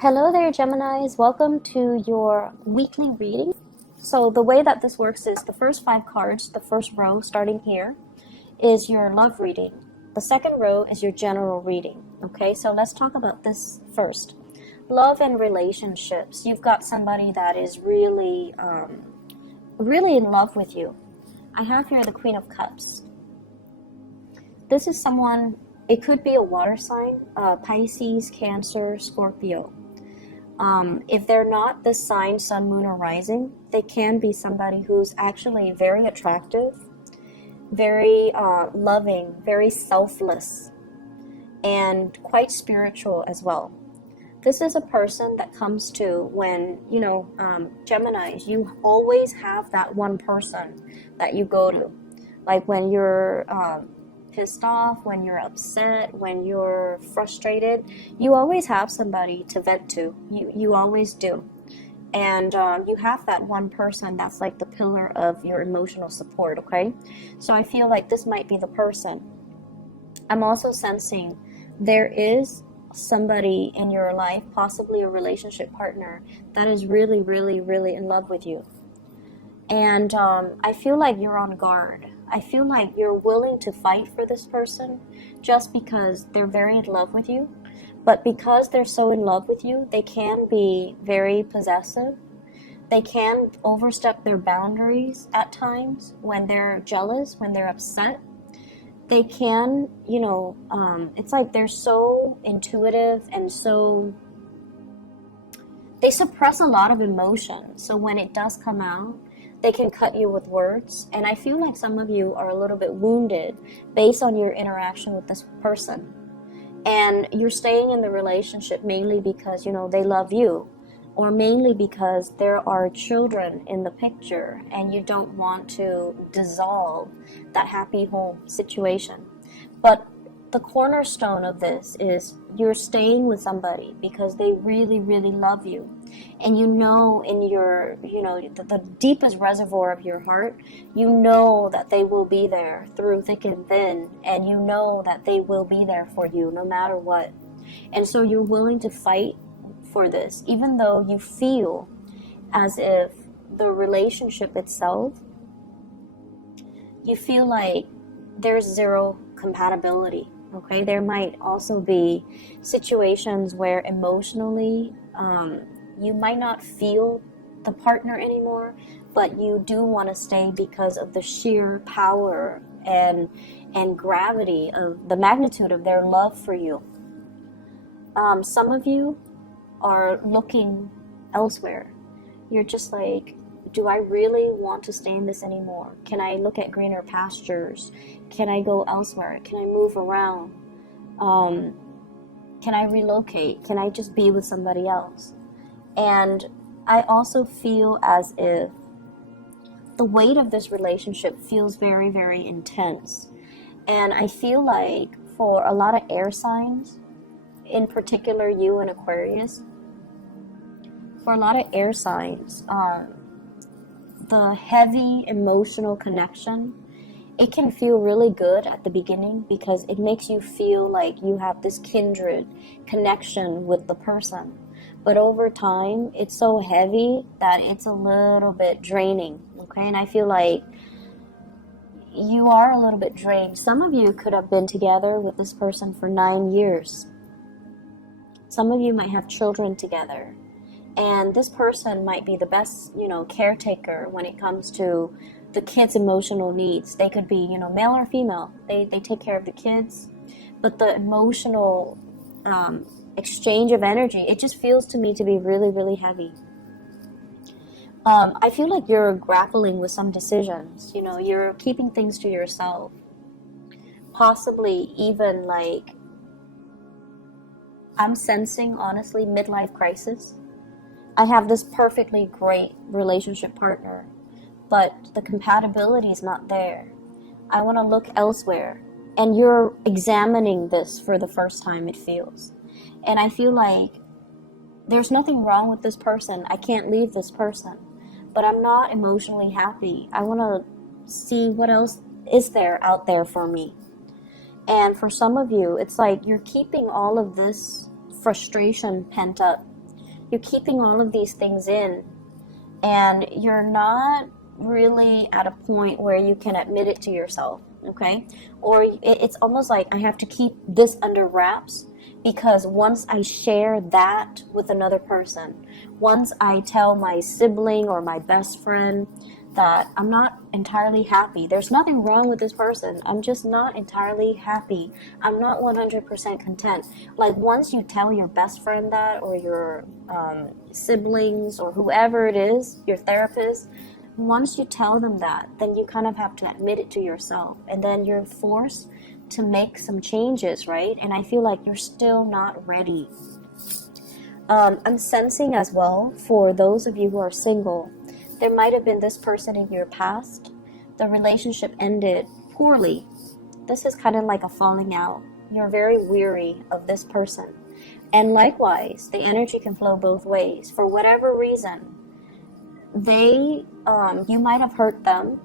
Hello there, Geminis. Welcome to your weekly reading. So the way that this works is the first 5 cards, the first row starting here, is your love reading. The second row is your general reading. Okay, so let's talk about this first. Love and relationships. You've got somebody that is really in love with you. I have here the Queen of Cups. This is someone, it could be a water sign, Pisces, Cancer, Scorpio. If they're not this sign, sun, moon, or rising, they can be somebody who's actually very attractive, very loving, very selfless, and quite spiritual as well. This is a person that comes to when, Geminis, you always have that one person that you go to. Like when you're pissed off, when you're upset, when you're frustrated, you always have somebody to vent to. You always do. And you have that one person that's like the pillar of your emotional support, okay? So I feel like this might be the person. I'm also sensing there is somebody in your life, possibly a relationship partner, that is really, really, really in love with you. And I feel like you're on guard. I feel like you're willing to fight for this person just because they're very in love with you. But because they're so in love with you, they can be very possessive. They can overstep their boundaries at times when they're jealous, when they're upset. They can, it's like they're so intuitive and so, they suppress a lot of emotion. So when it does come out, they can cut you with words. And I feel like some of you are a little bit wounded based on your interaction with this person. And you're staying in the relationship mainly because, they love you. Or mainly because there are children in the picture and you don't want to dissolve that happy home situation. But the cornerstone of this is you're staying with somebody because they really, really love you. And in your, the deepest reservoir of your heart, you know that they will be there through thick and thin. And you know that they will be there for you no matter what. And so you're willing to fight for this, even though you feel as if the relationship itself, you feel like there's zero compatibility. Okay, there might also be situations where emotionally you might not feel the partner anymore, but you do want to stay because of the sheer power and gravity of the magnitude of their love for you. Some of you are looking elsewhere. You're just like, do I really want to stay in this anymore? Can I look at greener pastures? Can I go elsewhere? Can I move around? Can I relocate? Can I just be with somebody else? And I also feel as if the weight of this relationship feels very, very intense. And I feel like for a lot of air signs, in particular you and Aquarius, for a lot of air signs, the heavy emotional connection, it can feel really good at the beginning because it makes you feel like you have this kindred connection with the person. But over time, it's so heavy that it's a little bit draining, okay? And I feel like you are a little bit drained. Some of you could have been together with this person for 9 years. Some of you might have children together. And this person might be the best, caretaker when it comes to the kids' emotional needs. They could be, male or female. They take care of the kids. But the emotional exchange of energy, it just feels to me to be really, really heavy. I feel like you're grappling with some decisions. You're keeping things to yourself. Possibly even like, I'm sensing, honestly, midlife crisis. I have this perfectly great relationship partner, but the compatibility is not there. I want to look elsewhere. And you're examining this for the first time, it feels. And I feel like there's nothing wrong with this person. I can't leave this person. But I'm not emotionally happy. I want to see what else is there out there for me. And for some of you, it's like you're keeping all of this frustration pent up. You're keeping all of these things in, and you're not really at a point where you can admit it to yourself, okay? Or it's almost like I have to keep this under wraps, because once I share that with another person, once I tell my sibling or my best friend that I'm not entirely happy, there's nothing wrong with this person, I'm just not entirely happy, I'm not 100% content. Like, once you tell your best friend that, or your siblings, or whoever it is, your therapist, once you tell them that, then you kind of have to admit it to yourself, and then you're forced to make some changes, right? And I feel like you're still not ready. I'm sensing as well, for those of you who are single, there might have been this person in your past. The relationship ended poorly. This is kind of like a falling out. You're very weary of this person. And likewise, the energy can flow both ways. For whatever reason, you might have hurt them.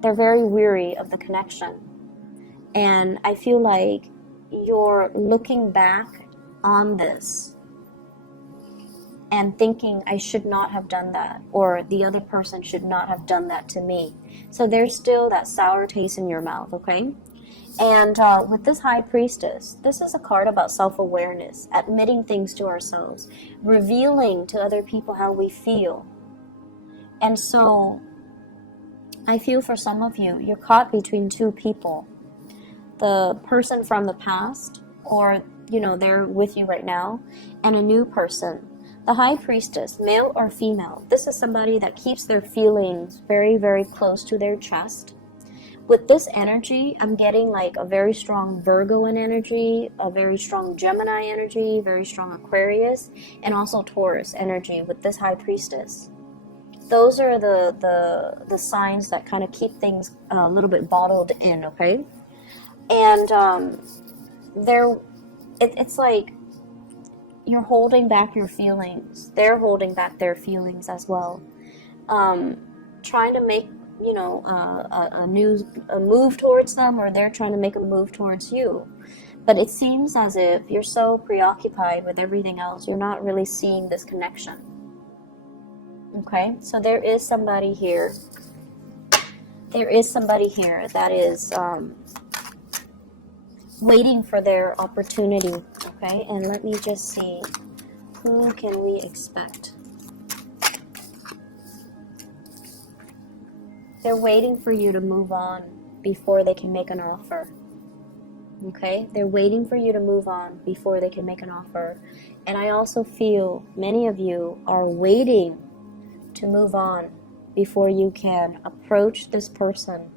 They're very weary of the connection. And I feel like you're looking back on this and thinking, I should not have done that, or the other person should not have done that to me. So there's still that sour taste in your mouth, okay? And with this High Priestess, this is a card about self-awareness, admitting things to ourselves, revealing to other people how we feel. And so I feel for some of you, you're caught between two people. The person from the past, or, they're with you right now, and a new person. The High Priestess, male or female, this is somebody that keeps their feelings very, very close to their chest. With this energy, I'm getting like a very strong Virgo energy, a very strong Gemini energy, very strong Aquarius, and also Taurus energy with this High Priestess. Those are the signs that kind of keep things a little bit bottled in, okay? And it's like you're holding back your feelings. They're holding back their feelings as well. Trying to make, a move towards them, or they're trying to make a move towards you. But it seems as if you're so preoccupied with everything else, you're not really seeing this connection. Okay? So there is somebody here. There is somebody here that is waiting for their opportunity. Okay, and let me just see, who can we expect? They're waiting for you to move on before they can make an offer. Okay, they're waiting for you to move on before they can make an offer. And I also feel many of you are waiting to move on before you can approach this person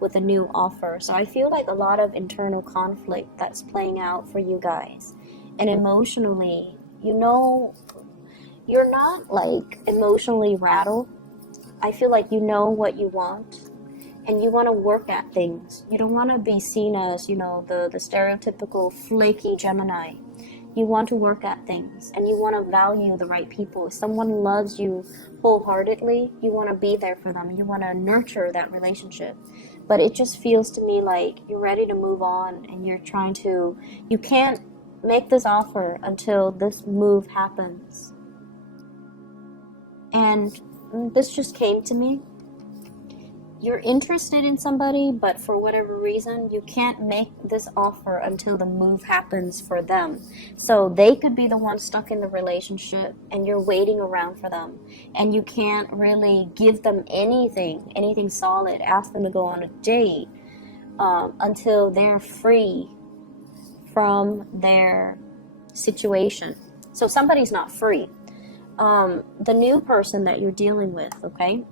with a new offer. So I feel like a lot of internal conflict that's playing out for you guys. And emotionally, you're not like emotionally rattled. I feel like you know what you want, and you want to work at things. You don't want to be seen as, the stereotypical flaky Gemini. You want to work at things, and you want to value the right people. If someone loves you wholeheartedly, you want to be there for them. You want to nurture that relationship. But it just feels to me like you're ready to move on, and you can't make this offer until this move happens. And this just came to me. You're interested in somebody, but for whatever reason, you can't make this offer until the move happens for them. So they could be the one stuck in the relationship, and you're waiting around for them. And you can't really give them anything solid, ask them to go on a date, until they're free from their situation. So somebody's not free. The new person that you're dealing with, okay?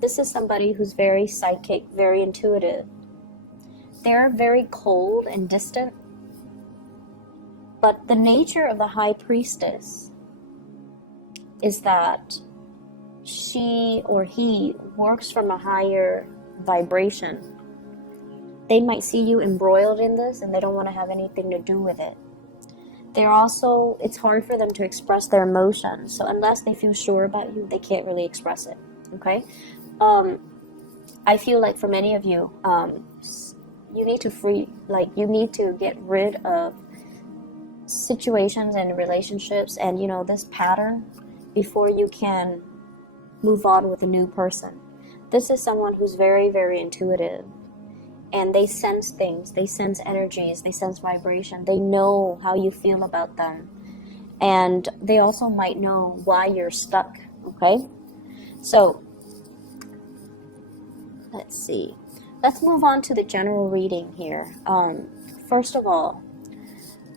This is somebody who's very psychic, very intuitive. They're very cold and distant. But the nature of the High Priestess is that she or he works from a higher vibration. They might see you embroiled in this, and they don't want to have anything to do with it. It's hard for them to express their emotions. So unless they feel sure about you, they can't really express it. Okay? I feel like for many of you, you need to get rid of situations and relationships and, you know, this pattern before you can move on with a new person. This is someone who's very, very intuitive, and they sense things, they sense energies, they sense vibration, they know how you feel about them, and they also might know why you're stuck. Okay, so let's see, let's move on to the general reading here. First of all,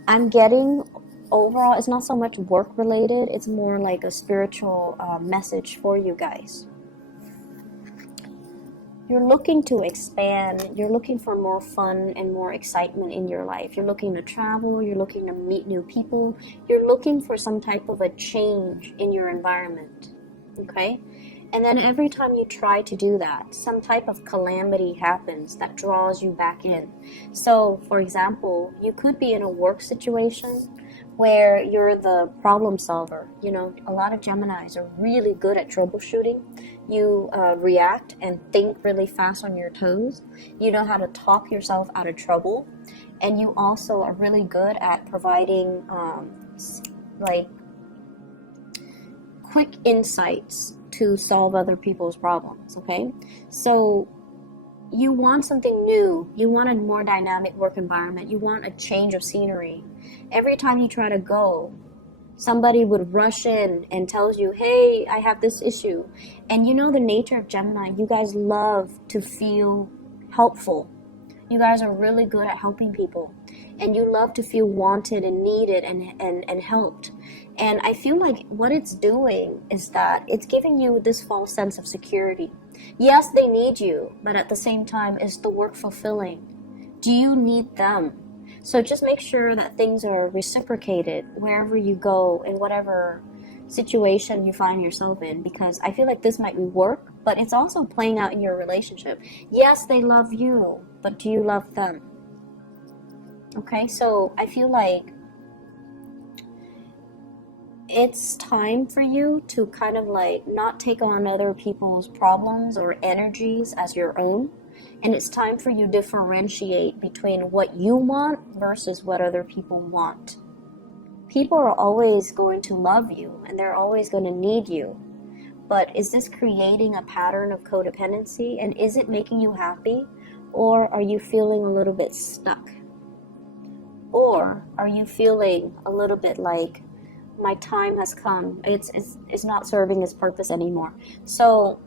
I'm getting overall, it's not so much work related, it's more like a spiritual message for you guys. You're looking to expand, you're looking for more fun and more excitement in your life. You're looking to travel, you're looking to meet new people, you're looking for some type of a change in your environment, okay? And then every time you try to do that, some type of calamity happens that draws you back in. So, for example, you could be in a work situation where you're the problem solver. You know, a lot of Geminis are really good at troubleshooting. You react and think really fast on your toes. You know how to talk yourself out of trouble. And you also are really good at providing like quick insights to solve other people's problems, okay? So you want something new, you want a more dynamic work environment, you want a change of scenery. Every time you try to go, somebody would rush in and tells you, hey, I have this issue. And you know the nature of Gemini, you guys love to feel helpful. You guys are really good at helping people. And you love to feel wanted and needed and helped. And I feel like what it's doing is that it's giving you this false sense of security. Yes, they need you, but at the same time, is the work fulfilling? Do you need them? So just make sure that things are reciprocated wherever you go, in whatever situation you find yourself in, because I feel like this might be work, but it's also playing out in your relationship. Yes, they love you, but do you love them? Okay, so I feel like it's time for you to kind of like not take on other people's problems or energies as your own. And it's time for you to differentiate between what you want versus what other people want. People are always going to love you and they're always going to need you. But is this creating a pattern of codependency? And is it making you happy? Or are you feeling a little bit stuck? Or are you feeling a little bit like, my time has come, it's not serving its purpose anymore? So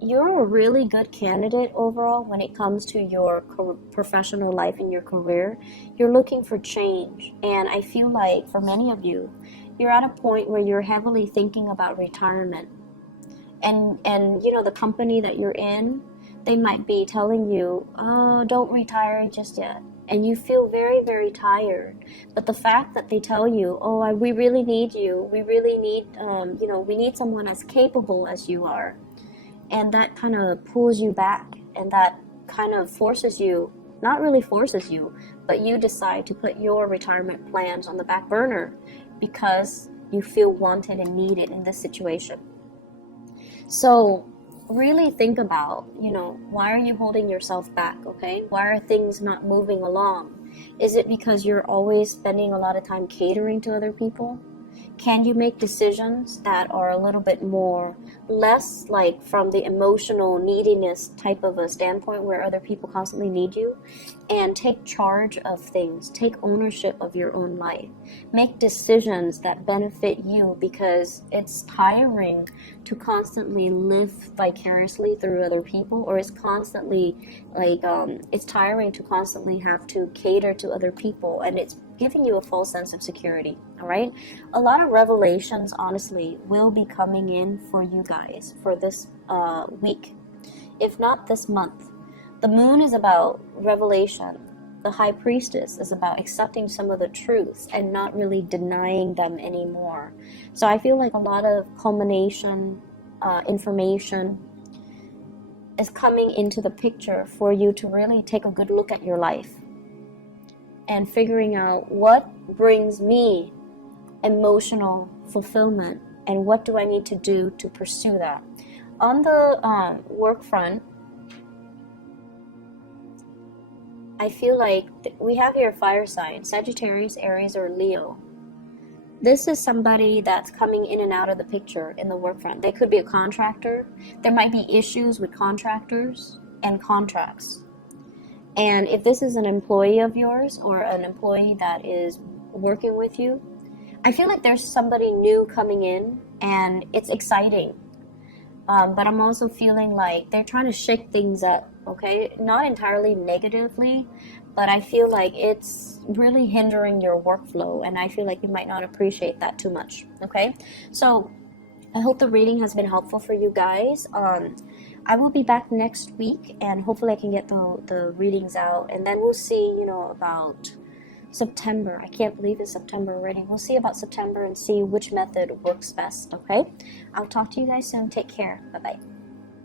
you're a really good candidate overall when it comes to your professional life and your career. You're looking for change, and I feel like for many of you, you're at a point where you're heavily thinking about retirement. And you know, the company that you're in, they might be telling you, oh, don't retire just yet. And you feel very, very tired. But the fact that they tell you, oh, we really need you, we really need, you know, we need someone as capable as you are. And that kind of pulls you back, and that kind of forces you, not really forces you, but you decide to put your retirement plans on the back burner because you feel wanted and needed in this situation. So really think about, you know, why are you holding yourself back, okay? Why are things not moving along? Is it because you're always spending a lot of time catering to other people? Can you make decisions that are a little bit more, less like from the emotional neediness type of a standpoint where other people constantly need you, and take charge of things, take ownership of your own life, make decisions that benefit you, because it's tiring to constantly live vicariously through other people, or it's constantly like, it's tiring to constantly have to cater to other people, and it's giving you a false sense of security. All right, a lot of revelations honestly will be coming in for you guys for this week, if not this month. The moon is about revelation. The high priestess is about accepting some of the truths and not really denying them anymore. So I feel like a lot of culmination information is coming into the picture for you to really take a good look at your life and figuring out what brings me emotional fulfillment and what do I need to do to pursue that. On the work front, I feel like we have here fire signs, Sagittarius, Aries, or Leo. This is somebody that's coming in and out of the picture in the work front. They could be a contractor. There might be issues with contractors and contracts. And if this is an employee of yours or an employee that is working with you, I feel like there's somebody new coming in and it's exciting. But I'm also feeling like they're trying to shake things up, okay? Not entirely negatively, but I feel like it's really hindering your workflow, and I feel like you might not appreciate that too much, okay? So I hope the reading has been helpful for you guys. I will be back next week, and hopefully I can get the readings out, and then we'll see, about September. I can't believe it's September already. We'll see about September and see which method works best, okay? I'll talk to you guys soon. Take care. Bye-bye.